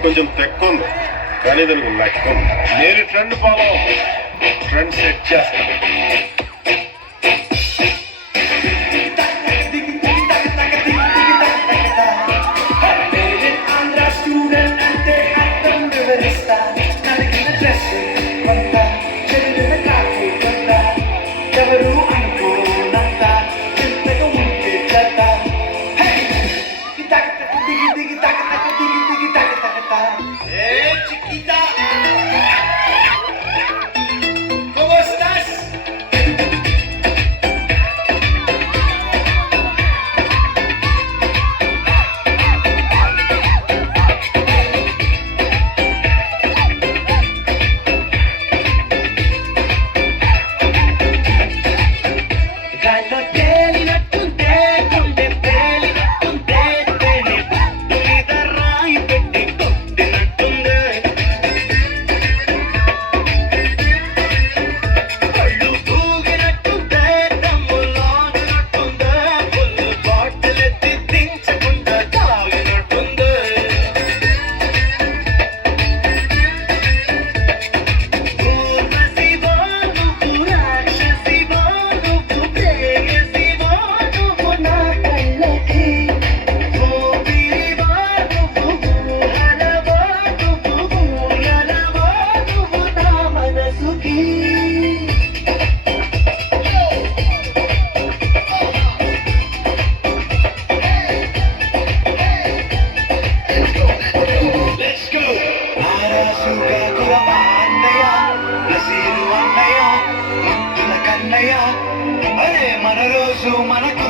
నాకు కొంచెం తెక్కు ఉంది కానీ దానికి లెక్క ఉంది నేను ట్రెండ్ ఫాలో ట్రెండ్ సెట్ చేస్తాను అన్నయ్య? అన్నయ్య? మన రోజు మనకు